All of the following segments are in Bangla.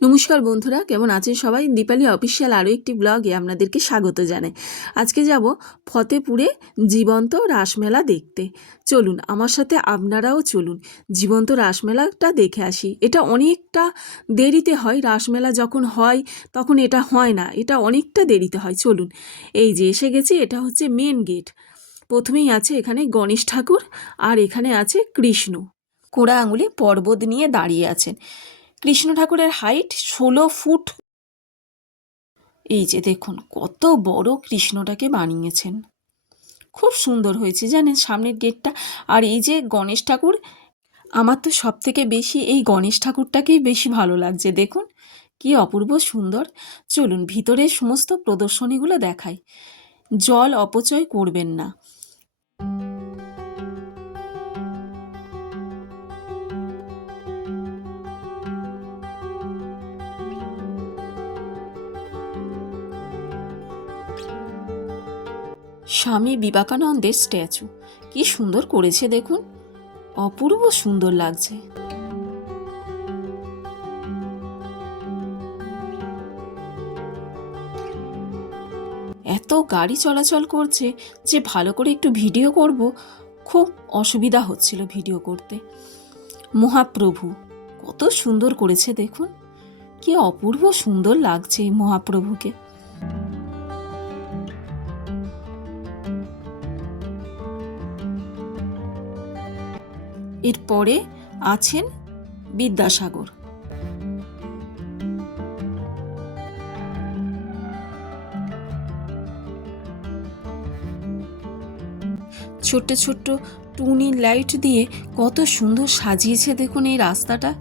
নমস্কার বন্ধুরা, কেমন আছেন সবাই? দীপালি অফিসিয়াল আরও একটি ব্লগে আপনাদেরকে স্বাগত জানাই। আজকে যাব ফতেপুরে জীবন্ত রাসমেলা দেখতে। চলুন, আমার সাথে আপনারাও চলুন, জীবন্ত রাসমেলাটা দেখে আসি। এটা অনেকটা দেরিতে হয়, রাসমেলা যখন হয় তখন এটা হয় না, এটা অনেকটা দেরিতে হয়। চলুন, এই যে এসে গেছি, এটা হচ্ছে মেন গেট প্রথমেই আছে এখানে গণেশ ঠাকুর আর এখানে আছে কৃষ্ণ। কোড়া আঙুলে পর্বত নিয়ে দাঁড়িয়ে আছেন। কৃষ্ণ ঠাকুরের হাইট ষোলো ফুট। এই যে দেখুন, কত বড় কৃষ্ণটাকে বানিয়েছেন। খুব সুন্দর হয়েছে, জানেন, সামনের গেটটা আর এই যে গণেশ ঠাকুর, আমার তো সব থেকে বেশি এই গণেশ ঠাকুরটাকেই বেশি ভালো লাগছে। দেখুন, কি অপূর্ব সুন্দর। চলুন ভিতরে সমস্ত প্রদর্শনীগুলো দেখাই। জল অপচয় করবেন না। স্বামী বিবেকানন্দের স্ট্যাচু। কি সুন্দর করেছে দেখুন। অপূর্ব সুন্দর লাগছে। এত গাড়ি চলাচল করছে যে ভালো করে একটু ভিডিও করব। খুব অসুবিধা হচ্ছিল ভিডিও করতে। মহাপ্রভু, কত সুন্দর করেছে দেখুন। কি অপূর্ব সুন্দর লাগছে মহাপ্রভুকে। এরপরে আছেন বিদ্যাসাগর। ছোট্ট ছোট্ট টুনি লাইট দিয়ে কত সুন্দর সাজিয়েছে দেখুন এই রাস্তাটা।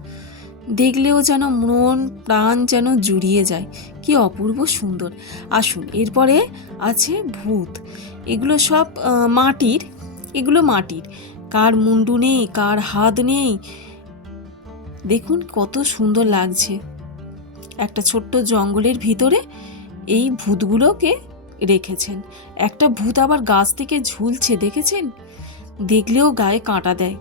দেখলেও যেন মন, প্রাণ যেন জুড়িয়ে যায়। কি অপূর্ব সুন্দর। আসুন, এরপরে আছে ভূত। এগুলো সব মাটির। এগুলো মাটির। কার মুন্ডু নেই, কার হাত নেই। দেখুন কত সুন্দর লাগছে। একটা ছোট্ট জঙ্গলের ভিতরে এই ভূতগুলোকে রেখেছেন। একটা ভূত আবার গাছ থেকে ঝুলছে, দেখেছেন? দেখলেও গায়ে কাঁটা দেয়।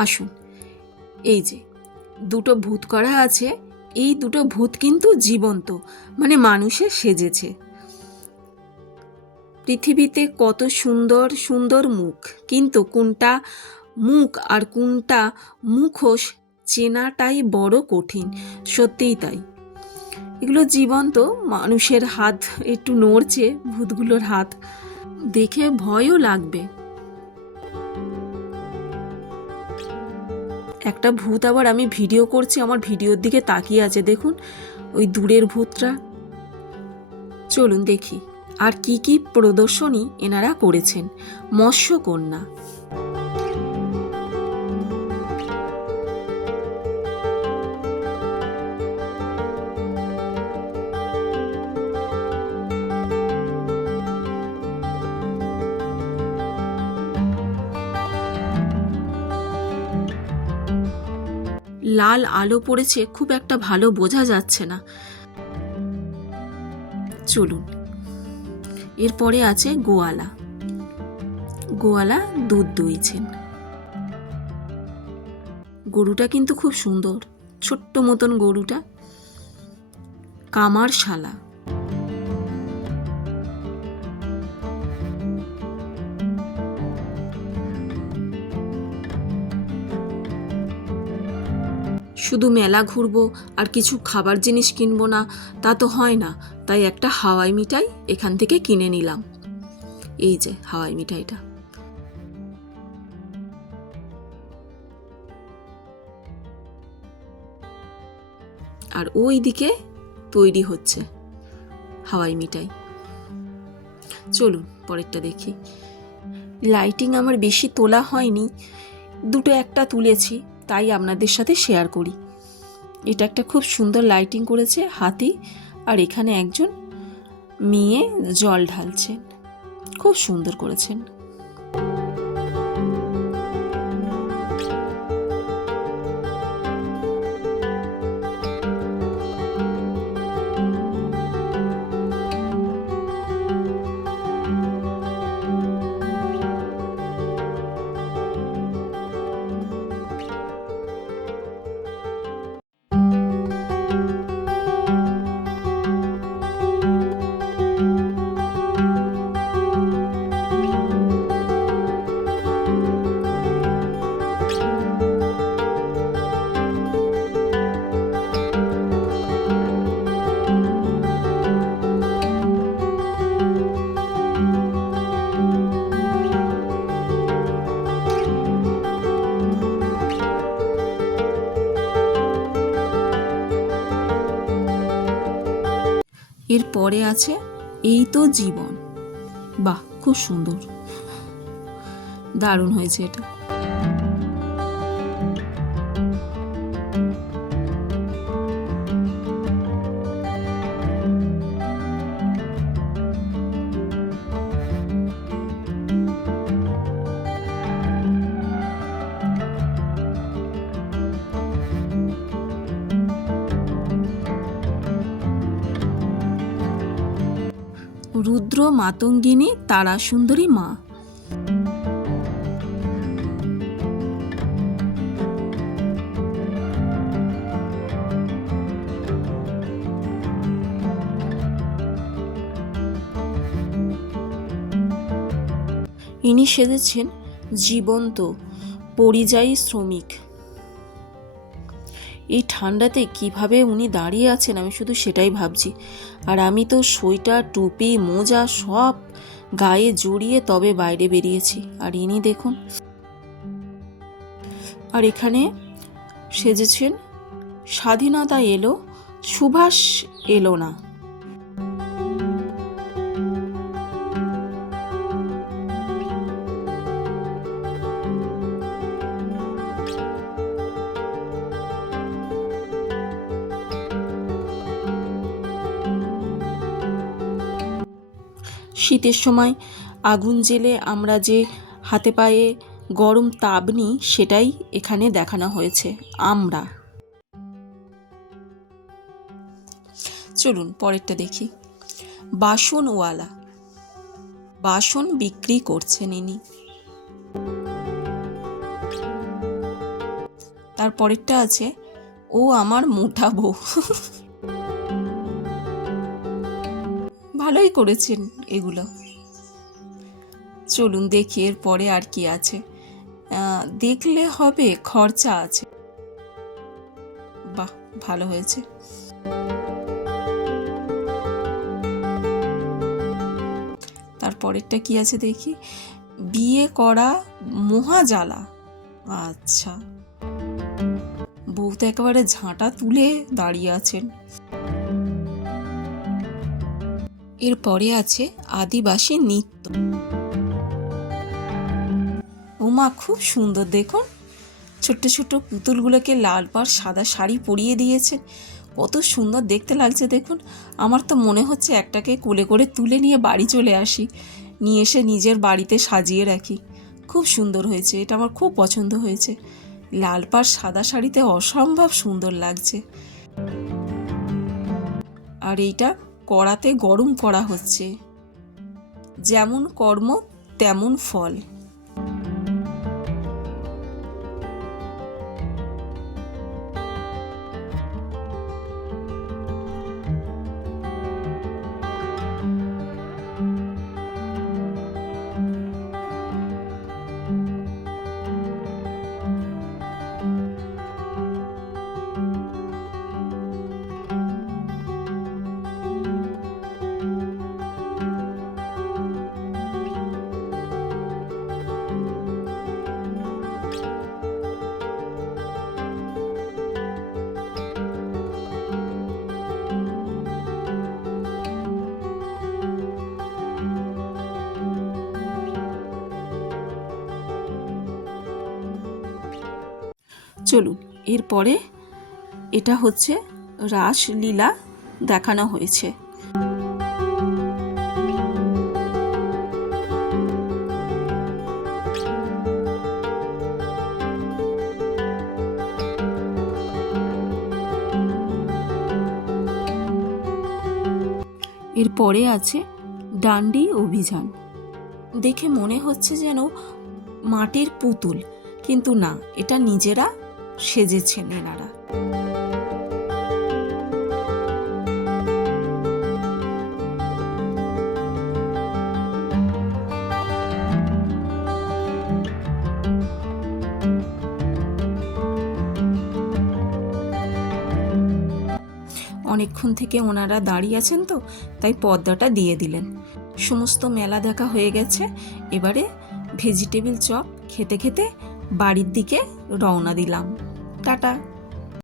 আসুন। এই যে, দুটো ভূত করা আছে, এই দুটো ভূত কিন্তু জীবন্ত মানে মানুষে সেজেছে। পৃথিবীতে কত সুন্দর সুন্দর মুখ, কিন্তু কোনটা মুখ আর কোনটা মুখোশ চেনাটাই বড় কঠিন, সত্যিই তাই। এগুলো জীবন্ত, মানুষের হাত একটু নড়ছে, ভূতগুলোর হাত, দেখে ভয়ও লাগবে। একটা ভূত আবার আমি ভিডিও করছি, আমার ভিডিওর দিকে তাকিয়ে আছে, দেখুন, ওই দূরের ভূতটা। চলুন দেখি, আর কি কি প্রদর্শনী এনারা করেছেন, মৎস্যকন্যা। লাল আলো পড়েছে, খুব একটা ভালো বোঝা যাচ্ছে না। চলুন। এরপরে আছে গোয়ালা। গোয়ালা দুধ দইছেন। গরুটা কিন্তু খুব সুন্দর, ছোট্ট মতন গরুটা। কামার শুধু মেলা ঘুরবো আর কিছু খাবার জিনিস কিনবো না, তা তো হয় না। তাই একটা হাওয়াই মিঠাই এখান থেকে কিনে নিলাম। এই যে হাওয়াই মিঠাইটা। আর ওই দিকে তৈরি হচ্ছে হাওয়াই মিঠাই। চলুন, পরেরটা দেখি। লাইটিং আমার বেশি তোলা হয়নি। দুটো একটা তুলেছি। তাই আপনাদের সাথে শেয়ার করি। এটা একটা খুব সুন্দর লাইটিং করেছে হাতি আর এখানে একজন মেয়ে জল ঢালছেন। খুব সুন্দর করেছেন। পরে আছে এই তো জীবন। বাহ খুব সুন্দর। দারুণ হয়েছে এটা। রুদ্র মাতঙ্গিনী তারা সুন্দরী মা। ইনি সেজেছেন জীবন্ত পরিযায়ী শ্রমিক। এই ঠান্ডাতে কীভাবে উনি দাঁড়িয়ে আছেন আমি শুধু সেটাই ভাবছি। আর আমি তো সোয়েটার, টুপি, মোজা সব গায়ে জড়িয়ে তবে বাইরে বেরিয়েছি। আর ইনি দেখুন। আর এখানে সেজেছেন, স্বাধীনতা এলো, সুভাষ এলো না। শীতের সময় আগুন জেলে আমরা যে হাতে পায়ে গরম তাপ নিই সেটাই এখানে দেখানো হয়েছে, আমরা। চলুন পরেরটা দেখি। বাসনওয়ালা। বাসন বিক্রি করছেন ইনি। তার পরেরটা আছে, ও আমার মোটা বউ। ভালোই করেছেন এগুলো। চলুন দেখি এর পরে আর কি আছে। দেখলে হবে, খরচা আছে। বাহ, ভালো হয়েছে। তারপরেরটা কি আছে দেখি? বিয়ে করা মহাজালা। আচ্ছা। বউ তো একেবারে ঝাঁটা তুলে দাঁড়িয়ে আছেন। এরপরে আছে আদিবাসী নৃত্য। ওমা খুব সুন্দর। দেখুন, ছোট্ট ছোট্ট পুতুলগুলোকে লাল পাড় সাদা শাড়ি পরিয়ে দিয়েছে। কত সুন্দর দেখতে লাগছে, দেখুন। আমার তো মনে হচ্ছে একটাকে কোলে করে তুলে নিয়ে বাড়ি চলে আসি, নিয়ে এসে নিজের বাড়িতে সাজিয়ে রাখি। খুব সুন্দর হয়েছে, এটা আমার খুব পছন্দ হয়েছে। লাল পাড় সাদা শাড়িতে অসম্ভব সুন্দর লাগছে। আর এইটা কড়াতে গরম করা হচ্ছে। যেমন কর্ম তেমন ফল। চলুন, এরপরে এটা হচ্ছে রাসলীলা দেখানো হয়েছে। এরপরে আছে ডান্ডি অভিযান। দেখে মনে হচ্ছে যেন মাটির পুতুল, কিন্তু না, এটা নিজেরা সেজেছেন এনারা। অনেকক্ষণ থেকে ওনারা দাঁড়িয়ে আছেন তো, তাই পর্দাটা দিয়ে দিলেন। সমস্ত মেলা দেখা হয়ে গেছে, এবারে ভেজিটেবিল চপ খেতে খেতে বাড়ির দিকে রওনা দিলাম। টাটা।